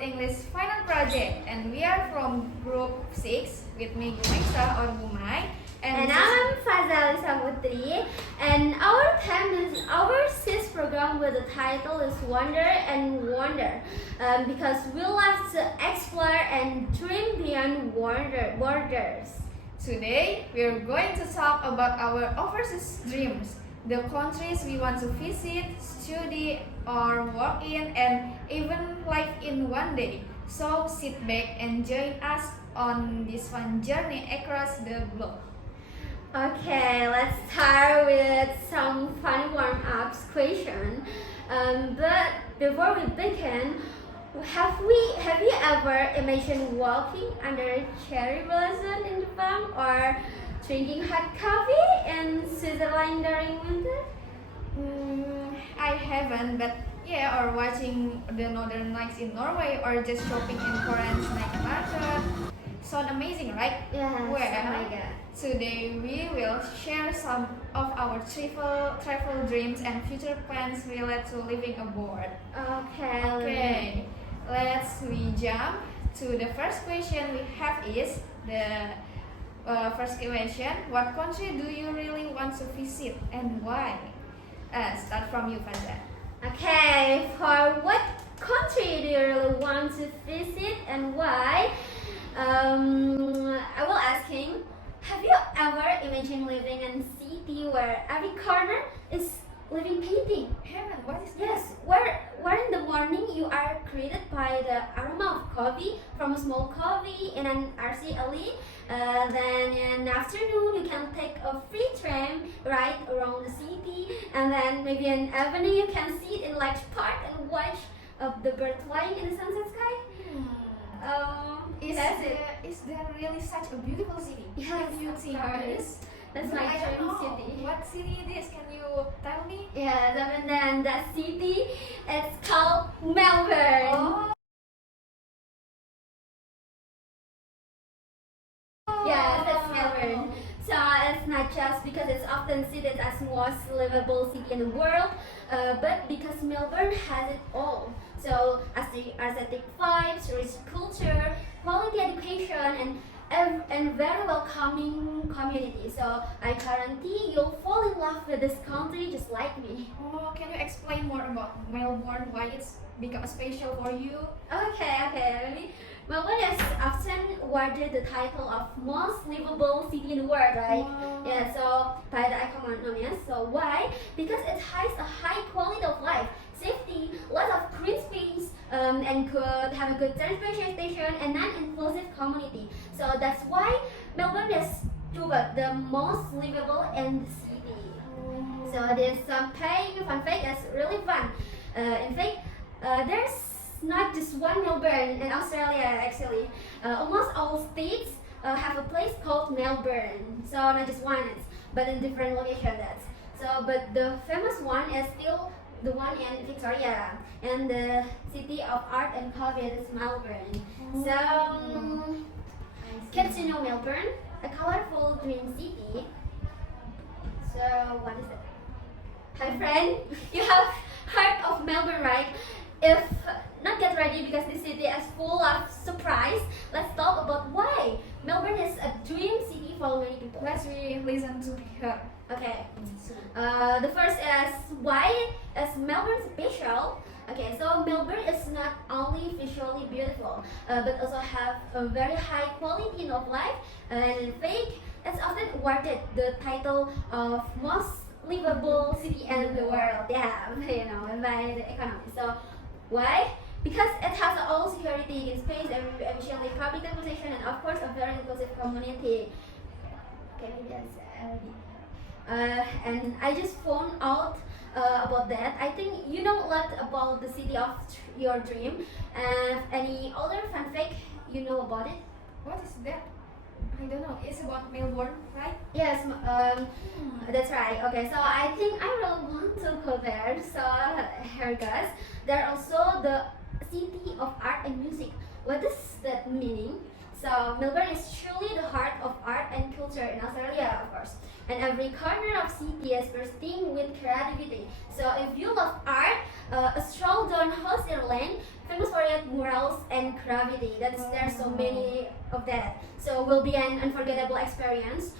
English final project, and we are from group 6 with me Gumaisa or Gumai. And I'm Fazal Samutri, and our SIS program with the title is Wonder and Wonder, because we love to explore and dream beyond borders. Today we are going to talk about our overseas dreams, the countries we want to visit, study or work in, and even live in one day. So sit back and join us on this fun journey across the globe. Okay, let's start with some funny warm-up question. But before we begin, have you ever imagined walking under cherry blossom in Japan or drinking hot coffee in Switzerland during winter? I haven't, but yeah, or watching the Northern Lights in Norway, or just shopping in Korean snack market. Sound amazing, right? Yes. Well, Oh my god. today we will share some of our travel dreams and future plans related to living abroad. Okay. Let's we jump to the first question we have is the first question. What country do you really want to visit and why? Start from you, Fazal. Okay, for what country do you really want to visit and why? I will asking, have you ever imagined living in a city where every corner is living painting? Heaven, what is that? Yes, where in the morning you are greeted by the aroma of coffee from a small coffee in an RC alley. Then in the afternoon you can take a free tram ride around the city, and then maybe in the evening you can sit in large park and watch the bird flying in the sunset sky. That's it. Is there really such a beautiful city? Yes, Can you of see course. how it is? That's But my I don't dream know. city. What city it is? Can you tell me? Yes, and then that city it's called Melbourne. Oh. Yes, that's Melbourne. So it's not just because it's often cited as most livable city in the world, but because Melbourne has it all. So aesthetic vibes, rich culture, quality education, and very welcoming community. So I guarantee you'll fall in love with this country just like me. Oh, can you explain more about Melbourne? Why it's become special for you? Okay. Melbourne is often awarded the title of most livable city in the world, right? Wow. Yeah, so by the economists. So why? Because it has a high quality of life, safety, lots of green space, and could have a good transportation station and non-inclusive community. So that's why Melbourne is dubbed the most livable in the city. So this fun fact is really fun. In fact, there's not just one Melbourne in Australia actually. Almost all states have a place called Melbourne. So not just one, but in different locations. But the famous one is still the one in Victoria, and the city of art and culture is Melbourne. So get to know Melbourne, a colorful dream city. So what is it? Hi friend, you have heard of Melbourne, right? If not, get ready because this city is full of surprise. Let's talk about why Melbourne is a dream city for many people. Let's we listen to her. Okay. The first is why is Melbourne special? Okay, so Melbourne is not only visually beautiful, but also have a very high quality of life. And in fact, it's often awarded the title of most livable city in the world. Yeah, by the economy. So why? Because it has all security in space, efficiently public transportation, and of course a very inclusive community. Okay, that's already. And I just found out about that. I think you know a lot about the city of your dream. And any other fun fact you know about it? What is that? I don't know. It's about Melbourne, right? Yes, that's right. Okay, so I think I really want to go there. So here goes. There also the city of art and music. What does that meaning? So Melbourne is truly the heart of art and culture in Australia, of course. And every corner of city is bursting with creativity. So if you love art, a stroll down Hostel Lane, famous for its murals and graffiti. There's so many of that. So will be an unforgettable experience.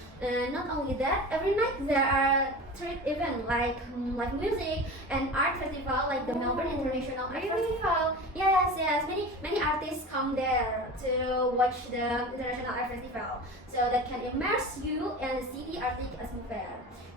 Not only that, every night there are street events like live music and art festival like the Melbourne International Art Really? Festival. Yes. Many artists come there to watch the International Art Festival. So that can immerse you in the city artistic atmosphere.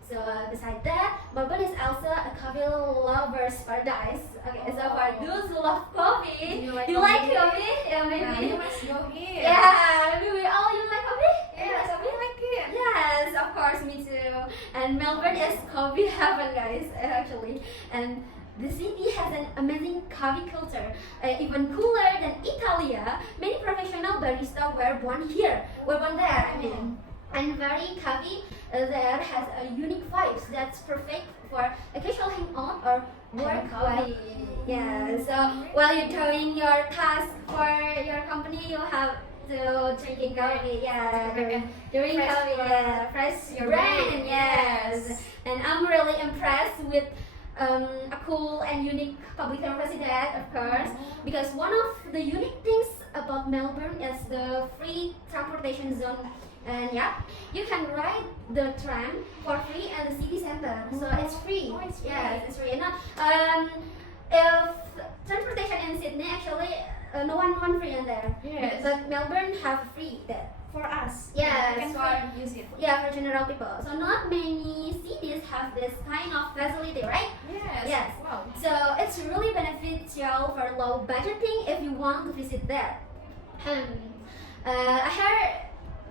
So besides that, Melbourne is also a coffee lover's paradise. Okay, so for those who love coffee, Do you like coffee? Yeah, Yeah, maybe. you must go here. Yeah, maybe we all you like coffee? Yes, Yeah, we like it. Yes, of course, me too. And Melbourne is coffee heaven, guys, actually. And the city has an amazing coffee culture, even cooler than Italia. Many professional baristas were born here, were born there. I mean, and very coffee there has a unique vibes that's perfect for a casual hangout or work coffee. Yeah. So while you're doing your task for your company, you have to drinking coffee. Yeah. During Fresh coffee, for yeah, fresh your brain. brain. Yes. Yes. And I'm really impressed with a cool and unique public transport that, of course, because one of the unique things about Melbourne is the free transportation zone. And yeah, you can ride the tram for free at the city center, so it's free. Oh, it's free. Yes, it's free. Not if transportation in Sydney actually no one free in there. Yes. But Melbourne have free there. For us. Yes, We can for- use it. Yeah, for general people. So not many cities have this kind of facility, right? Yes. Yes. Wow. So it's really beneficial for low budgeting if you want to visit there. I heard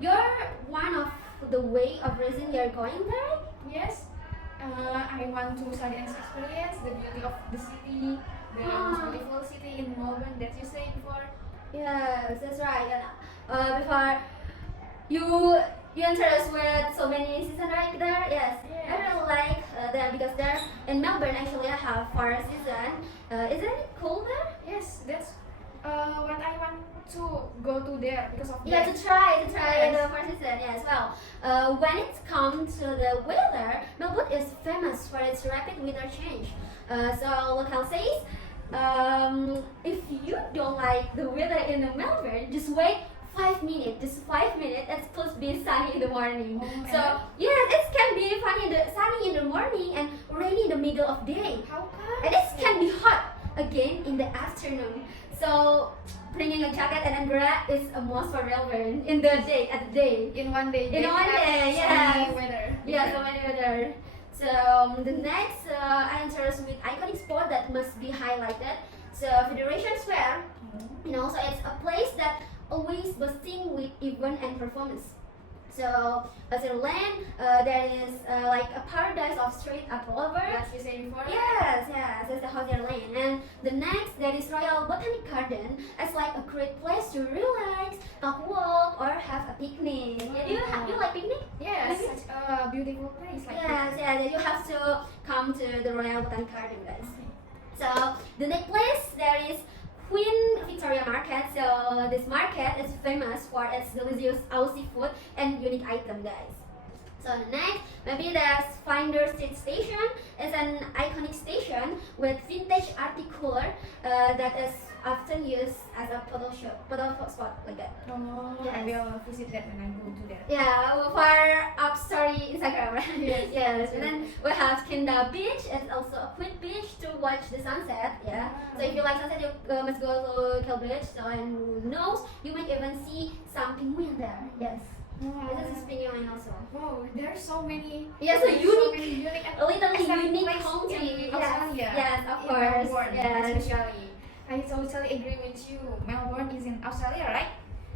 you're one of the way of reason you're going there. Yes. I want to study and experience the beauty of the city, the most beautiful city in Melbourne that you said before. Yes, that's right. And, before you interest with so many seasons right there. Yes, I Yes. really like them because there in Melbourne actually I have 4 seasons. Isn't it cool there? Yes, that's what I want to go to there because of Yeah, that. to try Yes. the 4 seasons. Yes, well, when it comes to the weather, Melbourne is famous for its rapid weather change. So local says, if you don't like the weather in the Melbourne, just wait 5 minutes. Just 5 minutes. It's supposed to be sunny in the morning. Oh, So and- yeah, it can be sunny in the morning and rainy in the middle of day. How come? And it can be hot again in the afternoon. So bringing a jacket and umbrella is a must for Melbourne in the day at the day. In one day. In they one have day, so yes. many weather. Yeah, so many weather. So the next I interest with iconic spot that must be highlighted. So Federation Square, so it's a place that always bursting with event and performance. So as a land, there is like a paradise of street art all over. As you said before. Yes, it's the Hozier Lane. And the next, there is Royal Botanic Garden. It's like a great place to relax, talk, walk, or have a picnic. Yeah, you like picnic? Yes, Maybe? such a beautiful place like Yes, yeah, you have to come to the Royal Botanic Garden, guys. So the next place, there is Queen Victoria Market. So this market is famous for its delicious Aussie food and unique item, guys. So the next, maybe there's Finder Street Station. It's an iconic station with vintage articular that is often used as a photo spot like that. Oh, I will visit that when I go to there. Yeah, for up story Instagram, right? Yes. Yes. And then we have Kinda Beach. It's also a quick beach to watch the sunset. Yeah. So if you like sunset, you must go to Kill Beach. So and who knows, you might even see some penguin there. Yes. This is penguin also. Wow, there are so many. Yes, a so unique- many unique and A little exciting unique place country. in Yes. Australia. Yes, of In course. Melbourne, Yes. especially. I totally agree with you. Melbourne is in Australia, right?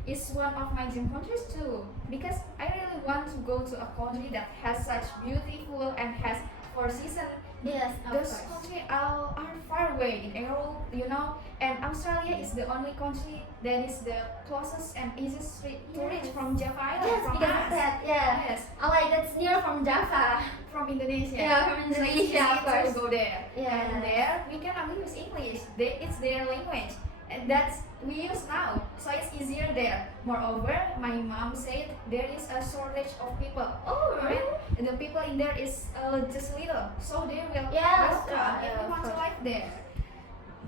It's one of my dream countries too. Because I really want to go to a country that has such beautiful and has 4 seasons. Yes, of Those course. countries are far away in Europe, and Australia is the only country that is the closest and easiest to reach from Java Island. Yes, from because us. of that. Yeah. Yes, I like that's near from Java. from Indonesia. Yeah, from So it's Indonesia, easy of course. to go there. Yeah. And there we can only use English. It's their language. And that's we use now, so it's easier there. Moreover, my mom said there is a shortage of people. Oh, really? And the people in there is just little, so they will Yes, welcome if yeah, you of want to course. live there.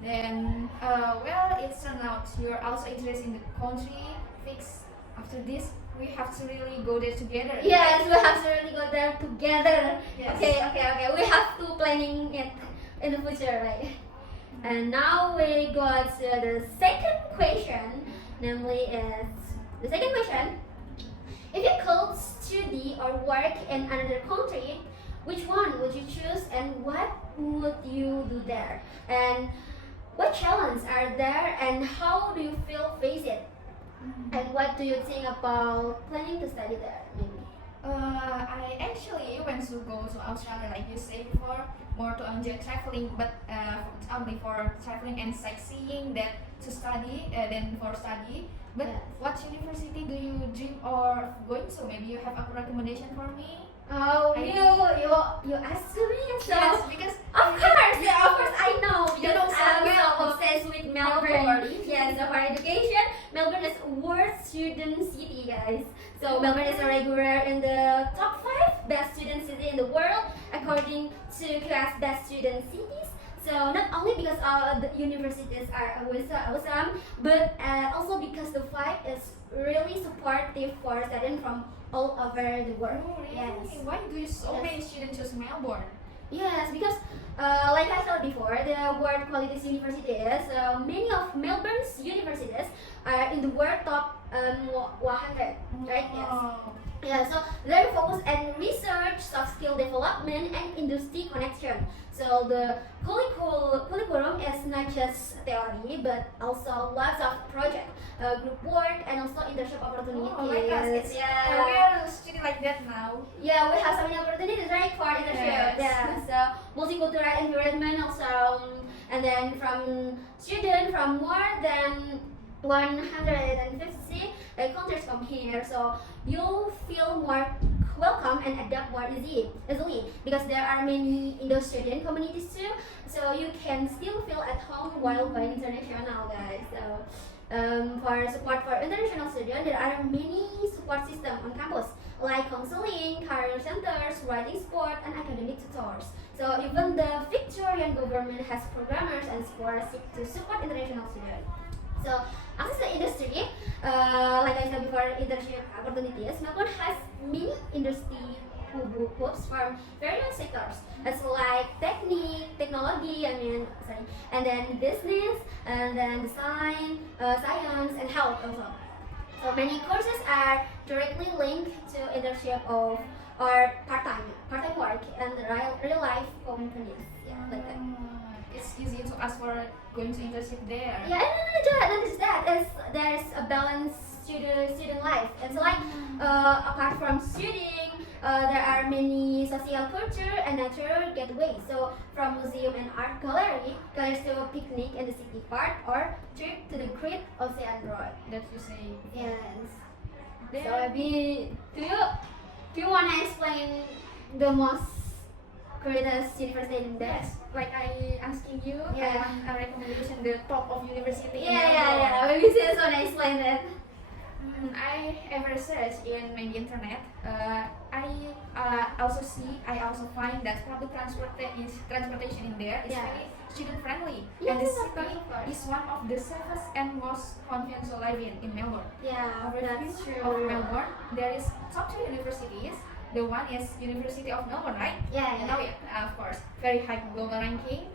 Then, well, it turned out you're also interested in the country. Fix. After this, we have to really go there together. Yes, we have to really go there together. Yes. Okay. We have to planning it in the future, right? And now we go to the second question, namely is the second question. If you could study or work in another country, which one would you choose and what would you do there? And what challenges are there and how do you feel face it? And what do you think about planning to study there? Maybe. I actually want to go to Australia, like you said before, more to enjoy traveling, but only for traveling and sightseeing than to study, than for study. But Yes. what university do you dream of going to? Maybe you have a recommendation for me? Oh, I- you asked me so. Yes, because Of course, yeah, of course I know. You know Because so I'm well. so obsessed with Melbourne. Melbourne. Yes, so for education, Melbourne is world student city, guys. So Melbourne is a regular in the top 5 best student city in the world according to QS Best Student Cities. So not only because the universities are always so awesome, but also because the vibe is really supportive for students from all over the world. Oh, really? Yes. Why do you so Yes. many students choose Melbourne? Yes, because like I said before, the world qualities universities, many of Melbourne's universities are in the world top 100, right? Yes. Oh. Yeah, so they're focused on research, soft skill development, and industry connection. So the curriculum is not just theory, but also lots of project, group work, and also internship opportunities. Oh, like us. It's, Yeah. we are studying like that now. Yeah, we have so many opportunities, right, for internship. Yes. Yeah, so multicultural environment also, and then from student from more than 150 countries come here, so you'll feel more welcome and adapt more easily because there are many Indo student communities too, so you can still feel at home while going international, guys. So for support for international students, there are many support systems on campus like counseling, career centers, writing sport, and academic tutors. So even the Victorian government has programmers and sports to support international students. So access to industry, like I said before, internship opportunities. Melbourne has many industry hubs from various sectors. It's like technology, and then business, and then design, science, and health also. So many courses are directly linked to internship or part-time work and real life companies. Yeah, like that. It's easy to ask for going to internship there. Yeah, not just that. There's a balanced student life. It's like apart from studying, there are many social culture and natural getaways. So from museum and art gallery, there's to a picnic in the city park or trip to the Great Ocean Road. That you say. Yes. Then, So maybe do you wanna explain the most greatest university in there? yes, like I asking you, Yeah. I want a recommendation the top of university. in Yeah. Melbourne. Maybe you just wanna explain that. I ever search in maybe internet. I also find that public transportation in there is Yeah. very student friendly, Yes, and the of course, city of course. is one of the safest and most convenient to live in Melbourne. Yeah, that's Review true. of Melbourne, there is top 2 universities. The one is University of Melbourne, right? Yeah, You know it, of course. Very high global ranking.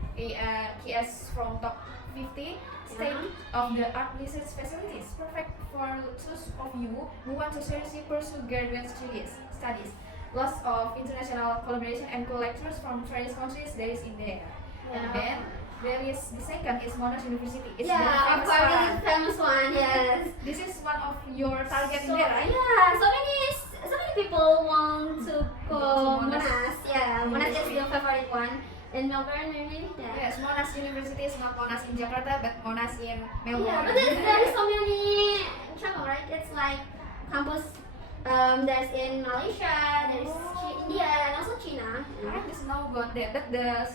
KS from top 50 state of the art research facilities. Perfect for those of you who want to seriously pursue graduate studies. Lots of international collaboration and cool lecturers from various countries there is in there. And Yeah. then there is the second is Monash University. It's the Yeah, of famous course, one. this is famous one. Yes. This is one of your target in So, there, right? yeah, so many people want to go To Monash. Monash. Yeah, Monash is University. the favorite one in Melbourne, maybe. Yeah. Yes, Monash University is not Monash in Jakarta, but Monash in Melbourne. Yeah, but there is so many travel, right? It's like campus. There's in Malaysia, there's India, and also China. I just know about that, but the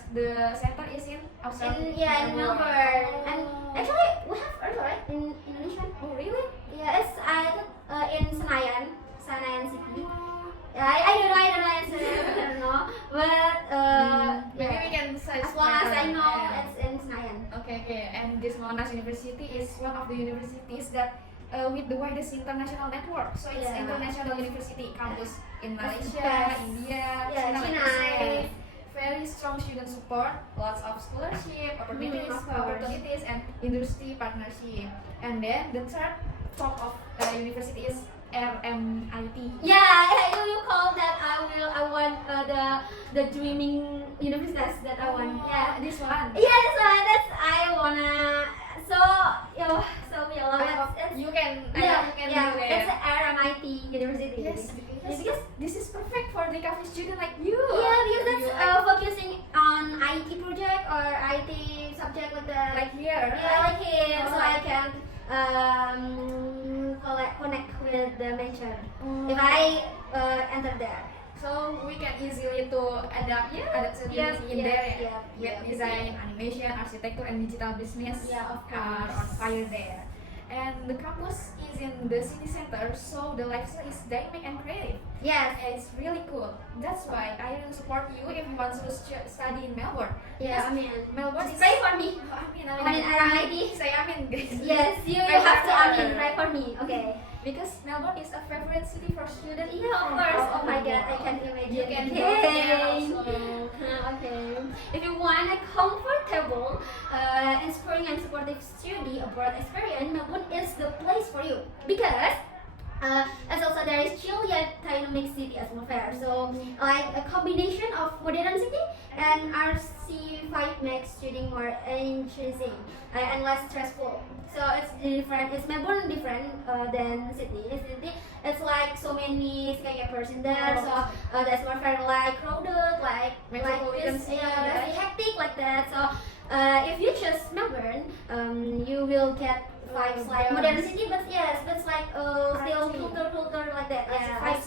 center is in outside. In Melbourne, and actually we have also right in Indonesia. Oh really? Yeah, it's in Senayan City. Yeah, I don't know, I don't know, but Maybe we yeah. can search. As long as I later. know, Yeah. it's in Senayan. Okay. Monash University is one of the universities that with the widest international network. So it's Yeah. international university campus in Malaysia, best. India, Yeah, China, like China, I say. yeah. Very strong student support, lots of scholarship, opportunities, of course. and industry partnership. And then the third top of university is RMIT. Yeah, you call that I want the dreaming universities that I want. Yeah. This one. Yeah, that's I wanna. So I hope you can. I hope you can do it's it. RMIT University. Yes, because because this is perfect for the coffee student like you. yeah, because You that's focusing on IT project or IT subject like that. like here. Yeah, like it, so Oh. I can connect with the nature. Mm. If I enter there. So we can easily to adapt adaptability in there with design, animation, architecture, and digital business Yeah, of are course. on fire there. And the campus is in the city center, so the lifestyle is dynamic and creative. Yes. And it's really cool. That's why I will support you if you want to study in Melbourne. Yeah, I mean, Melbourne is. pray for me. I mean, RMIT. Say amin, guys. Yes, you Pray have to. for I her. mean, pray for me. Okay. Because Melbourne is a favorite city for students. Yeah, of from course. all Oh my over the God, I world. can imagine. You can go Okay. there also. Okay. If you want a comfortable, inspiring and supportive study abroad experience, Melbourne is the place for you because. As also there is chill yet dynamic city atmosphere. So like a combination of modern city and RC vibe makes studying more interesting and less stressful. So it's different. It's Melbourne different than Sydney. In Sydney, it's like so many skate person there. So that's more very like crowded, like Metropolitan this, city, yeah, very right? hectic like that. So if you choose Melbourne, you will get vibes like modern city, but yes, but it's like still culture like that. Yeah, Vibes,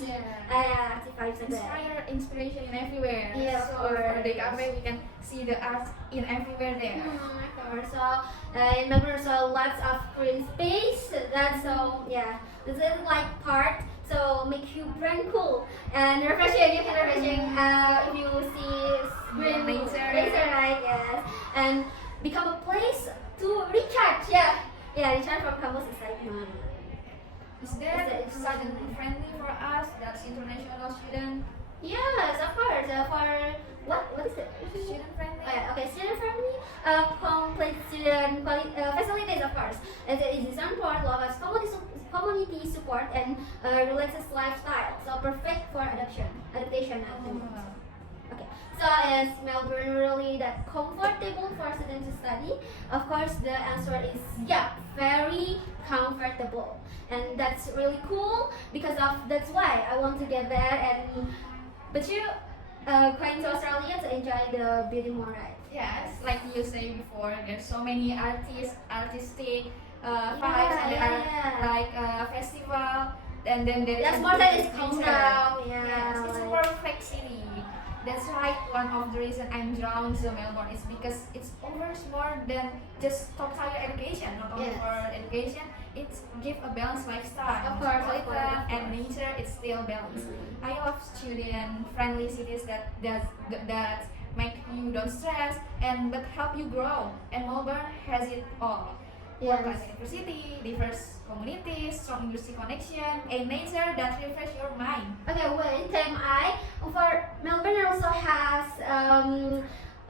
artsy vibes like that. Inspiration in everywhere. Yeah, so of for the course. cafe we can see the art in everywhere there. Of course. So in Melbourne, so lots of green space. That's so yeah. This is like part. So make you brain cool and refreshing. You can refreshing if you see green nature, right? Yes, and become a place to recharge. Yeah, recharge from campus is like. Is there It's student friendly for us? That's international student. Yes, of course. For what is it? Student friendly. Okay, student friendly, complete student facilities, of course. It is designed for lovers, community support, and relaxed lifestyle. So perfect for adaptation. Okay, so is Melbourne really that comfortable for students to study? Of course, the answer is yeah, very comfortable, and that's really cool because of that's why I want to get there. And but you going to Australia to enjoy the beauty more, right? Yes, like you say before, there's so many artistic vibes, and there are like festival, and then there That's is more than it's nature. calm down. Yes, Yeah, it's a like- perfect city. That's why one of the reason I'm drawn to Melbourne is because it's offers more than just top tier education. Not only Yes. for education, it give a balanced lifestyle. Of course, of course, Metropolitan of and course. nature, it's still balanced. I love student friendly cities that make you don't stress and but help you grow. And Melbourne has it all. Yes. World-class university, diverse communities, strong industry connection, and nature that refresh your mind. Okay, well, in time for Melbourne also has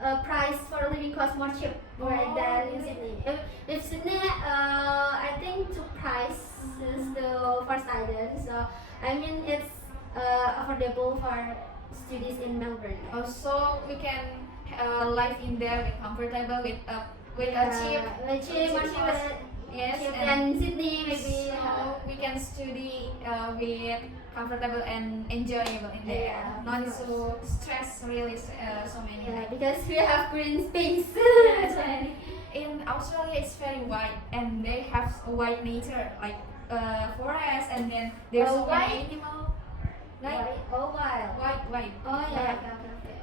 a price for living cost more cheap more Oh, than in really? Sydney. If Sydney, I think two prices the for students. So I mean it's affordable for studies in Melbourne. Also, we can live in there with comfortable with a cheap cheap, more cheap cheap, cost. Yes, cheap and than Sydney maybe. so we can study with comfortable and enjoyable in there. Yeah. Not so stress really so many. Yeah, Like, because we have green space. yes, and in Australia it's very wide and they have a wide nature like forest and then there's so Wide? many animal like Oh, wild. wide. Oh yeah. Yeah. Okay.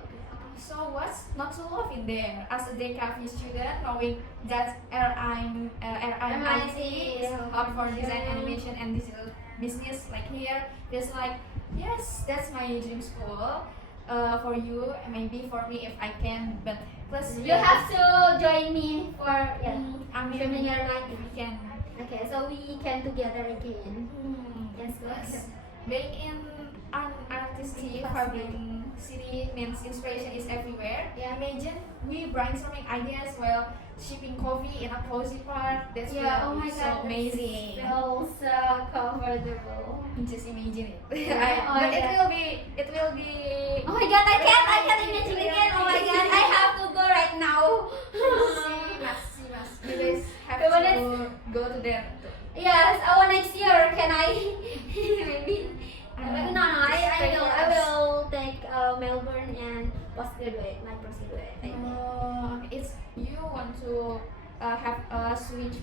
So what's not to love in there? As a DKV student, knowing that RMIT is a hub for design, animation, and digital business, like here, there's like, yes, that's my dream school. for you, maybe for me if I can, but plus You have to join me for swimming we Ermati. can. Okay, so we can together again. Yes, Plus, good. being in an artistic urban city means inspiration is everywhere. Yeah. Imagine we brainstorming ideas while sipping coffee in a cozy park. That's Yeah, oh really my so god, amazing. So comfortable. Just imagine it. Yeah, oh but my it God. will be. Oh my god, I can't imagine again. Oh my god, I have to go right now. Must. You guys have But to go to there. Yes, I want next year. Can I? Maybe. No, I will take Melbourne and postgraduate, my postgraduate. I think. It's you want to have a switch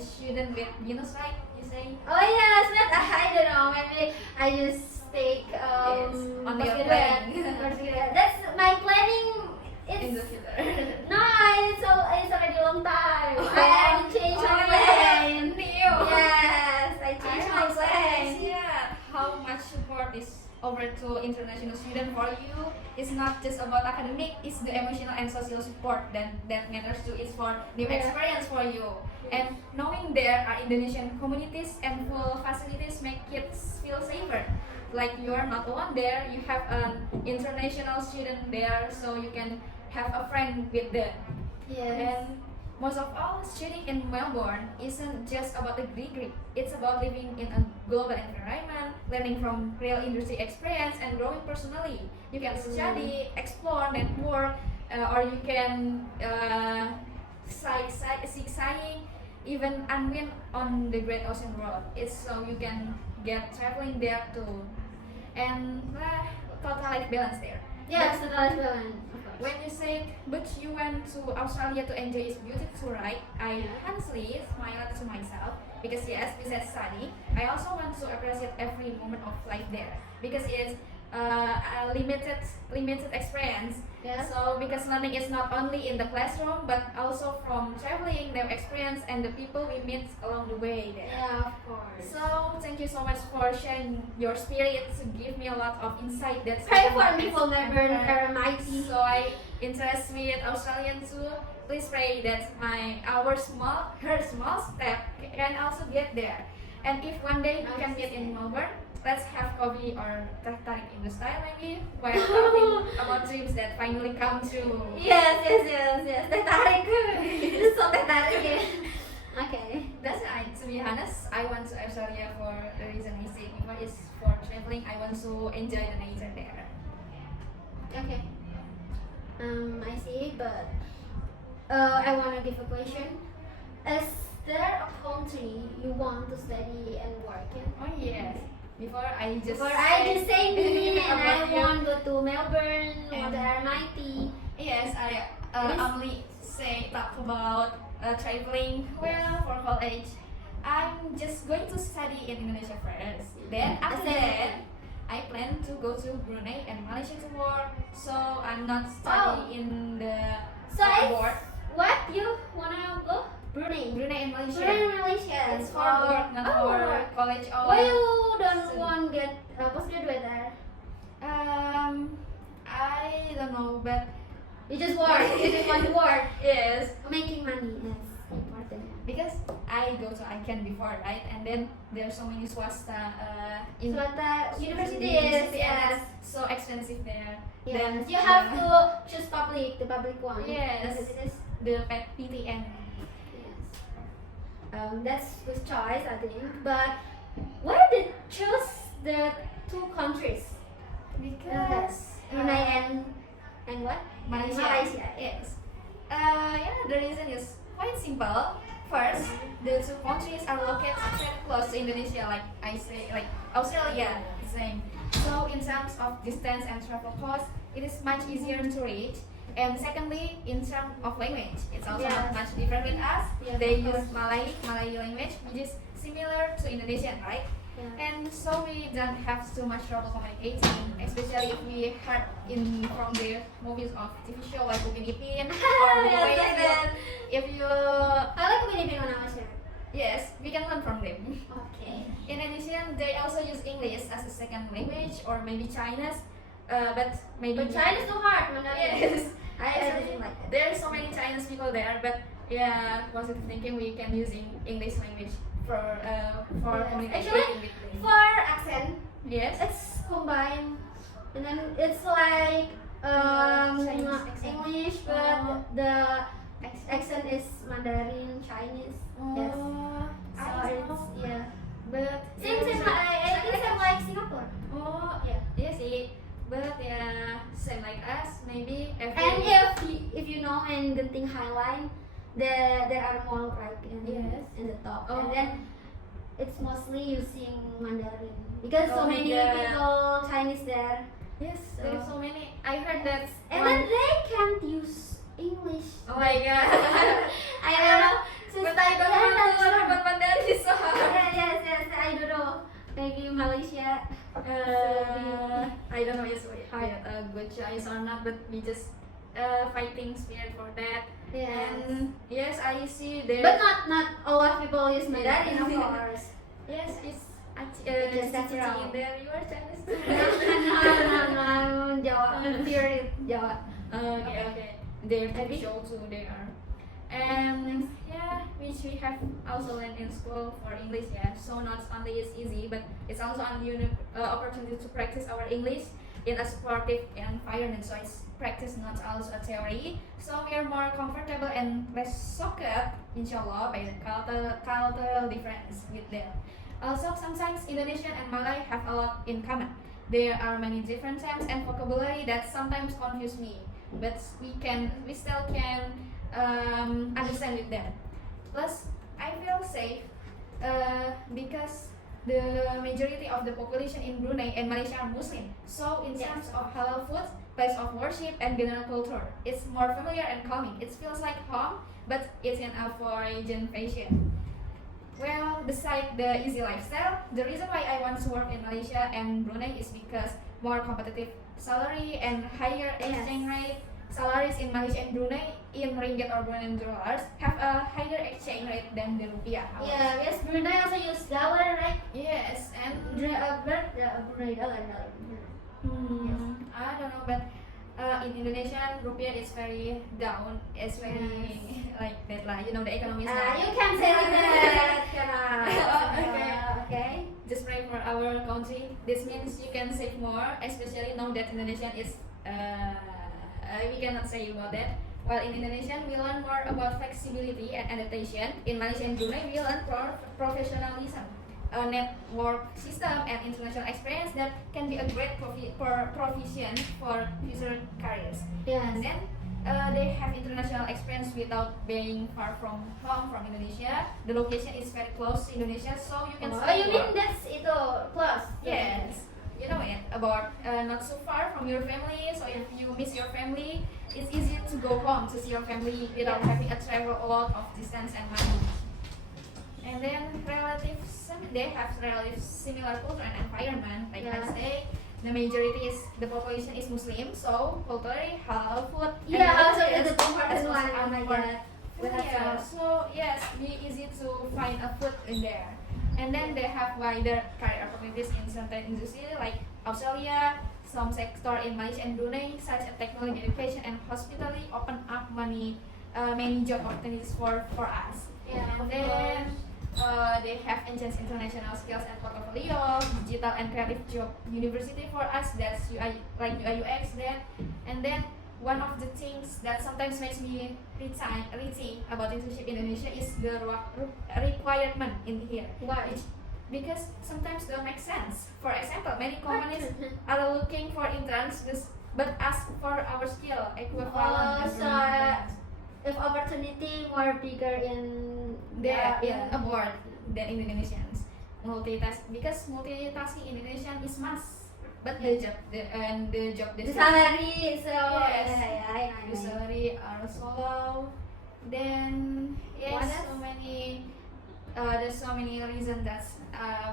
student with Venus, right? You say? Oh yes, but I don't know. Maybe I just take on your postgraduate. plan. Postgraduate. That's my planning. In the It's future. no, it's already long time. I already changed my Oh, plan. new. Yes, I changed my I'm so plan. yeah. How much support is over to international student for you? It's not just about academic, it's the emotional and social support that matters too. It's for new Yeah. experience for you. And knowing there are Indonesian communities and full facilities make kids feel safer. Like you are not alone there, you have an international student there, so you can have a friend with them. Yes. And most of all, studying in Melbourne isn't just about the degree. It's about living in a global environment, learning from real industry experience, and growing personally. You can study, explore, network, or you can seek sightseeing, even unwind on the Great Ocean Road. It's so you can get traveling there too, and total life balance there. Yes, the last one. When you say, but you went to Australia to enjoy its beauty too, right? I honestly smiled to myself because yes, besides study, I also want to appreciate every moment of life there because it's a limited experience. Yeah. So because learning is not only in the classroom but also from traveling, the experience and the people we meet along the way there. Yeah, of course. So thank you so much for sharing your spirit to give me a lot of insight. That's Pray for me for Melbourne Eremite. so I interest with Australian too. Please pray that her small step can also get there. And if one day we can meet in Melbourne, let's have coffee or tarik in the style maybe while talking about dreams that finally come true. Yes. Teh tarik. It's so teh tarik. Yeah. Okay. That's right. To be honest, I went to Australia for the reason I said before is for traveling. I want to enjoy the nature there. Okay. I see, but I want to give a question. Is there a country you want to study and work in? Oh yes. Before I just say me and I about you. want to go to Melbourne, want to And- Eremite. Yes, I Yes. only talk about traveling. Well, for college, I'm just going to study in Indonesia first. Then after Same. that, I plan to go to Brunei and Malaysia to work. So I'm not studying in the So abroad. what you wanna go? Brunei. Brunei and Malaysia. Brunei, Malaysia. It's for work, not for work. college or. Why you don't study. want get postgraduate there? I don't know, but You just work. You just want to work. yes. Making money is important. Because I go to ICANN before, right? And then there's so many swasta in Swasta universities, and yes. it's so expensive there. Yes. Then You have to choose the public one. Yes. Universities. the PTN. Yes. That's good choice, I think. But why did choose the two countries? Because Brunei and what? Malaysia. Malaysia. Yes. Yeah, the reason is quite simple. First, the two countries are located very close to Indonesia, like I say, like Australia, the same. So in terms of distance and travel cost, it is much easier to reach. And secondly, in terms of language, it's also Yes. not much different with us. Yes, They of use course. Malay language, which is similar to Indonesian, right? Yeah. And so we don't have too much trouble communicating, especially if we heard from the movies of TV show like Upin Ipin or the Yes, way like that. if you I like Filipino when I was here. yes, we can learn from them. Okay. In addition, they also use English as a second language or maybe Chinese. but maybe But Chinese too hard, Mandarin. Yes. I didn't like it. There are so many Chinese people there, but yeah, positive thinking we can using English language for Yes. communication Actually, with them. For accent, Yes. it's combined, and then it's like Chinese accent. English, but the accent is Mandarin Chinese. Yes. So I it's know. yeah. But Same I think same like Singapore. Oh, Yeah. yes, but yeah, same like us. Maybe every. And if you know in Genting High Line, there are more like Yes. in the top, Oh. and then it's mostly using Mandarin because so Oh my many God. people Chinese there. Yes, there are so many. I heard that. And then they can't use English. Oh my god. I don't know. But I don't want to learn about Mandarin so hard. Yes, I don't know. Maybe Malaysia. I don't know if we have a good choice or not, but we just fighting spirit for that. Yes. And yes, I see there. But not a lot of people use Mandarin, of course. Yes, it's Because that's Cici wrong. there. You are Chinese too. no, I'm Jawa. Pure Jawa. Okay. They're Maybe. show too. They are. And yeah, which we have also learned in school for English. Yeah, so not only it's easy, but it's also an opportunity to practice our English in a supportive environment. So it's practice, not also a theory. So we are more comfortable and less shocked, inshallah, by the cultural difference with them. Also, sometimes Indonesian and Malay have a lot in common. There are many different terms and vocabulary that sometimes confuse me, but we still can understand with them. Plus, I feel safe because the majority of the population in Brunei and Malaysia are Muslim. So, in Yes. terms of halal food, place of worship, and general culture, it's more familiar and calming. It feels like home, but it's in a foreign fashion. Well, besides the easy lifestyle, the reason why I want to work in Malaysia and Brunei is because more competitive salary and higher exchange rate. Salaries in Malaysia and Brunei in ringgit or Bruneian dollars have a higher exchange rate than the rupiah. Yeah, yes, Brunei also use dollar, right? Yes, and Brunei dollar. I don't know, but in Indonesia, rupiah is very down. It's very like that lah. You know the economy is down. You can say like that. Okay. Okay. Just pray for our country. This means you can save more, especially now that Indonesian is we cannot say about that. While in Indonesian, we learn more about flexibility and adaptation. In Malaysia and Brunei, we learn professionalism, a network system, and international experience that can be a great provision for future careers. Yes. And then they have international experience without being far from home from Indonesia. The location is very close to Indonesia, so you can. Oh, still you mean work. that's itu plus? Yes, you know it about not so far from your family. So if you miss your family, it's easier to go home to see your family without Yes. having to travel a lot of distance and money. And then they have relative similar culture and environment. Like I Yeah. say, the majority is the population is Muslim, so culturally halal food. and Yeah, also religious the important as well one. as Oh my for god. yeah, so yes, be easy to find a food in there. And then they have wider career opportunities in certain industry like Australia. Some sector in Malaysia and Brunei, such as technology, education, and hospitality, open up many job opportunities for us. Yeah, And of then they have enhanced international skills and portfolio, digital and creative job university for us. That's UI UX then. And then one of the things that sometimes makes me rethink about internship in Indonesia is the requirement in here. Why? Because sometimes don't make sense. For example, many companies are looking for interns but ask for our skill equivalent. Oh, as so interns. if opportunity more bigger in There yeah. in abroad than Indonesians. Because multitasking in Indonesian is must. But the job the description, salary so Yes. I the salary are so low. Then What yes, else? so many. There's so many reasons that's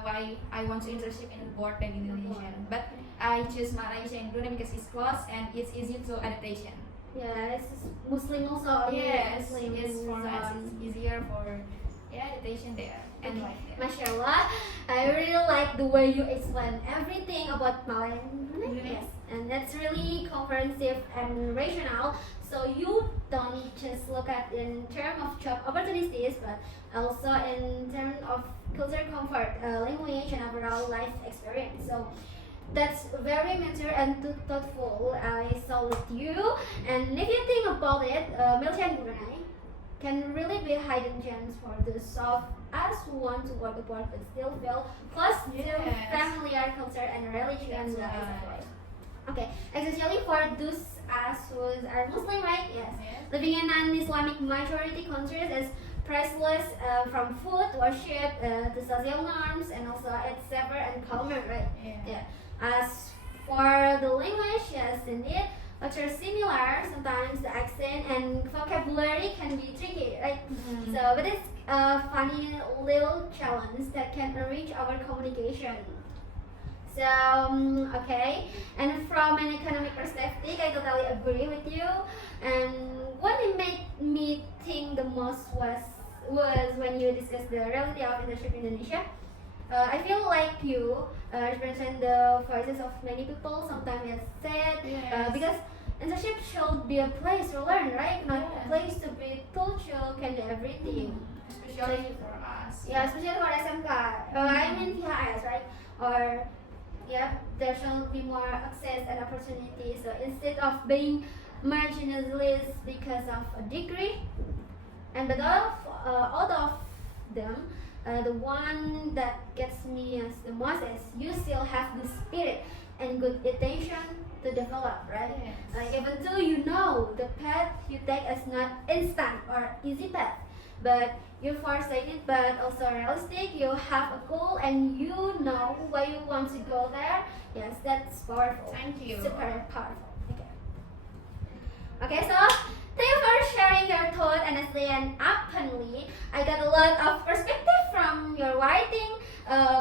why I want to internship in abroad than Indonesian. But I choose Malaysia and Brunei because it's close and it's easy to adaptation. Yeah, it's Muslim also. Yes, Muslim yes, for us zone. it's easier for adaptation there and like that. Mashallah, I really like the way you explain everything about Malay and Brunei. Brunei. Yes, and it's really comprehensive and rational. So you don't just look at in terms of job opportunities, but also in terms of culture comfort, language, and overall life experience. So that's very mature and thoughtful. I salute you. And if you think about it, Malaysia and Brunei can really be hidden gems for those of us who want to work abroad but still feel close to Yes. familiar culture and religion. That's right. Okay, especially for those us who are Muslim, right? Yes. Yes. Living in non-Islamic majority countries is priceless, from food, worship, to social norms, and also it's safer and calmer, right? Yeah. Yeah. As for the language, yes, indeed, which are similar. Sometimes the accent and vocabulary can be tricky, right? Mhm. So, but it's a funny little challenge that can enrich our communication. So, okay, and from an economic perspective, I totally agree with you. And what it made me think the most was when you discussed the reality of internship in Indonesia. I feel like you represent the voices of many people. Sometimes it's sad, Yes. because internship should be a place to learn, right? Not a Yeah. place to be told you can do everything. Especially for us. Yeah, especially for SMK. I mean VHS, right? Or yeah, there should be more access and opportunities. So instead of being marginalized because of a degree, and but out of them, the one that gets me as the most is you still have the spirit and good intention to develop, right? Yes. Like even though you know the path you take is not instant or easy path, but you're forcing it, but also realistic. You have a goal and you know why you want to go there. Yes, that's powerful. Thank you. Super powerful. Okay. Okay, so thank you for sharing your thought honestly and openly. I got a lot of perspective from your writing.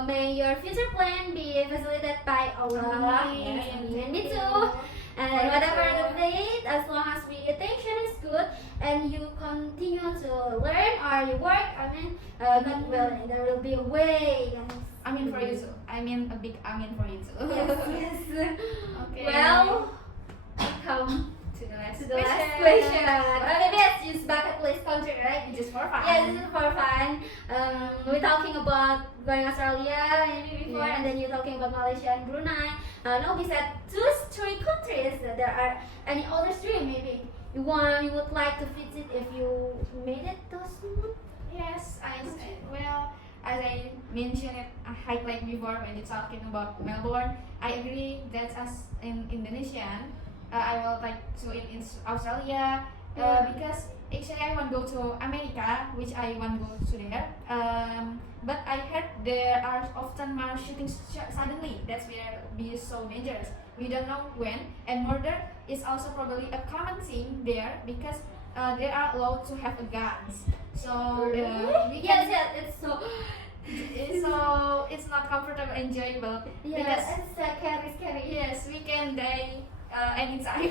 May your future plan be facilitated by Allah. Amin. Yes, amin. Me Thank too. you. And For whatever the the fate, as long as the attention is good and you continue to learn or you work, God willing, there will be a way. Guys. I mean for you too. I mean a big amin for you too. Yes, yes. Okay. Well, come to the last to the last question. Maybe let's use bucket list country, right? Just for fun. Yeah, this is for fun. We're talking about going Australia maybe before, Yeah. and then you're talking about Malaysia and Brunei. Now besides those three countries, there are any other three maybe you would like to visit if you made it to soon? Yes, well, as I mentioned it, I highlight before when you're talking about Melbourne. I agree that as in Indonesian, I will like to in Australia, Yeah. because actually I want to go to America, which I want to go to there. But I heard there are often mass shootings suddenly. That's where be so dangerous. We don't know when, and murder is also probably a common thing there because they are allowed to have guns. So we Yes, can, yes, it's so. so it's not comfortable, enjoyable Yeah, because it's scary. yes, we can die anytime.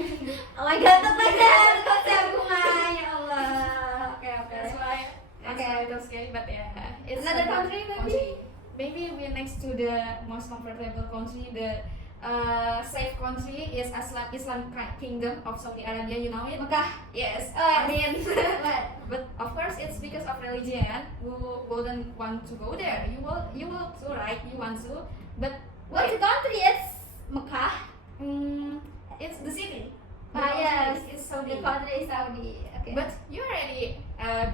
Oh my God, not like that. Konsep bunga, ya Allah. Okay. That's why it's Okay. a little scary, but yeah, it's Another a good country, maybe? Maybe we're next to the most comfortable country. The safe country is Islam Kingdom of Saudi Arabia. You know it? Mekah. Yes. Oh, I mean, What? but of course it's because of religion. Who wouldn't want to go there? You will too, right? You want to, but What's the country? It's Mekah. it's the city. The Ah, country yes. is Saudi. The country is Saudi. Okay. But you already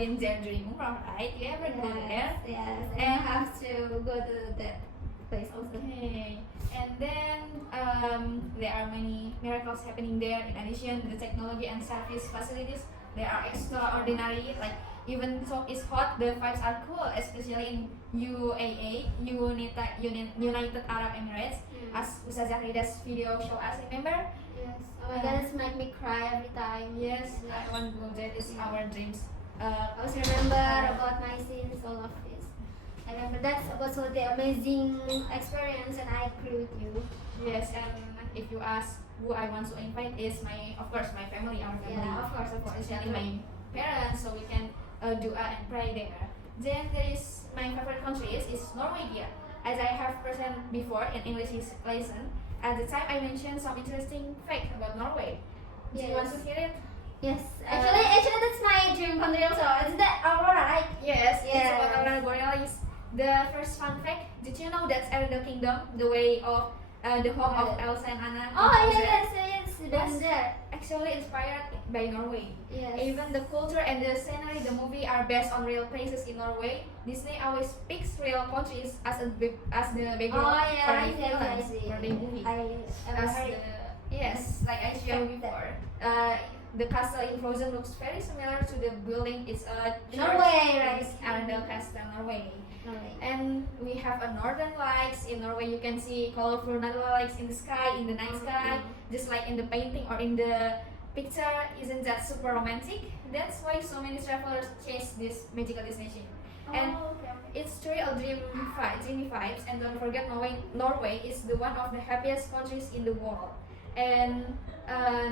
been there during Umrah, right? You ever go there? Yes. And And- you have to go to that place also. Okay, and then there are many miracles happening there. In addition, the technology and service facilities they are extraordinary. Like even though it's hot, the vibes are cool, especially in UAE, United Arab Emirates. As Ustazah Rida's video show us, remember? Yes. Oh my God, it's make me cry every time. Yes, I want to go there. It's our dreams. I always remember about my sins, all of this. I remember that's absolutely amazing experience, and I agree with you. Yes, and if you ask who I want to invite is of course, my family, our family. Yeah, of course. Especially my parents, so we can dua and pray there. Then there is my favorite country is Norwegia. As I have present before in English lesson, at the time I mentioned some interesting fact about Norway. Do you want to hear it? Yes. Actually, that's my dream country also. Is that Aurora, right? Yes, it's Yes. about Aurora Borealis. The first fun fact: did you know that Eldor Kingdom, the way of the home of Elsa and Anna, Oh, in yes, Frozen, yes, was that's there. actually inspired by Norway. Yes. Even the culture and the scenery, the movie are based on real places in Norway. Disney always picks real countries as the background Oh, yeah, for I the see, I villains, see. for the movie. I ever As heard the, it. yes, like I shared before. The castle in Frozen looks very similar to the building. It's a church. Norway, right? It's Arendal Castle, Norway. Norway. And we have a northern lights in Norway. You can see colorful northern lights in the sky, in the night sky, just like in the painting or in the picture. Isn't that super romantic? That's why so many travelers chase this magical destination. And Oh, okay. it's truly a dreamy vibes. And don't forget, Norway is the one of the happiest countries in the world. And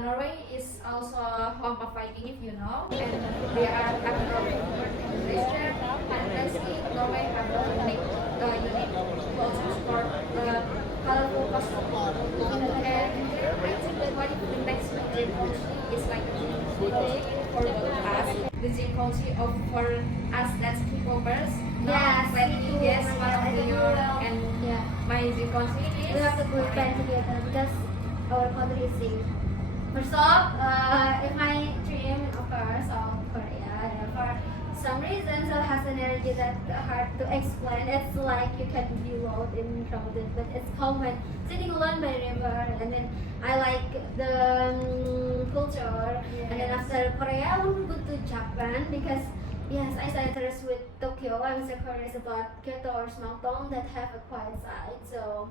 Norway is also home of Viking, if you know. And they are capital of restaurant. And lastly, Norway have a unique culture for colorful costume. And I think that what the next dream country is like a dream country for both of us. The dream country of for us that's K-popers. Yes, Let me me too. guess Oh my one God, of I think we your will. and Yeah. my dream country is. We have to put band together because our country is same. First off, if my dream, of course, South Korea, and for some reason, so has an energy that hard to explain. It's like you can be road in crowded, but it's calm when sitting alone by river. And then I like the culture. And then Yes. after Korea, I want to go to Japan because yes, I started with Tokyo. I'm so curious about Kyoto or small town that have a quiet side. So,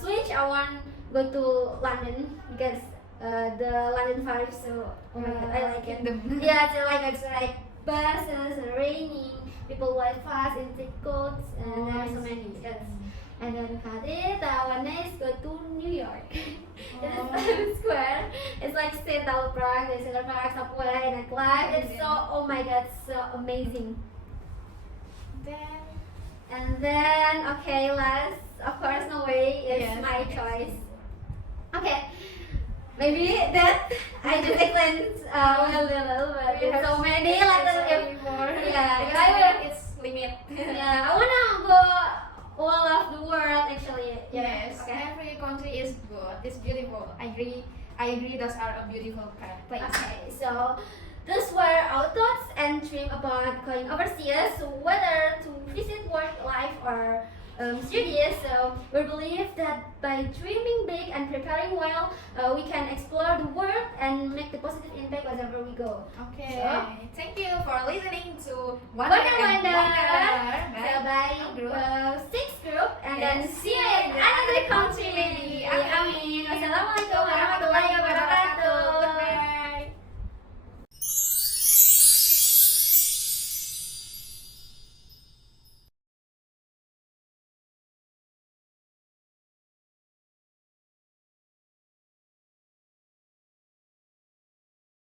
switch. I want go to London because the London vibe. So, oh my God, I like it. Yeah, so it's like buses, raining, people walk fast in thick coats, and there are so many. Yes. And then Kadit, one day is go to New York. It is Times Square. It's like Central Park, there's Central Park, subway, nightlife. It's so, oh my God, so amazing. Then And then, okay, last, of course, Norway is Yes. my choice. Okay, maybe that I just explained a little, but we there's have so many. Like, so if, more. yeah, Because I will- it's limit. yeah, I wanna go all of the world actually. Yeah. Yes, Okay. every country is good. It's beautiful. I agree. Those are a beautiful place. Okay, so those were our thoughts and dream about going overseas, whether to visit, work, life, or studies. So we believe that by dreaming big and preparing well, we can explore the world and make the positive impact wherever we go. Okay. So- Thank you for listening to Wonder and Wonder. Wonder So by Group. 6 group, and then Yes. see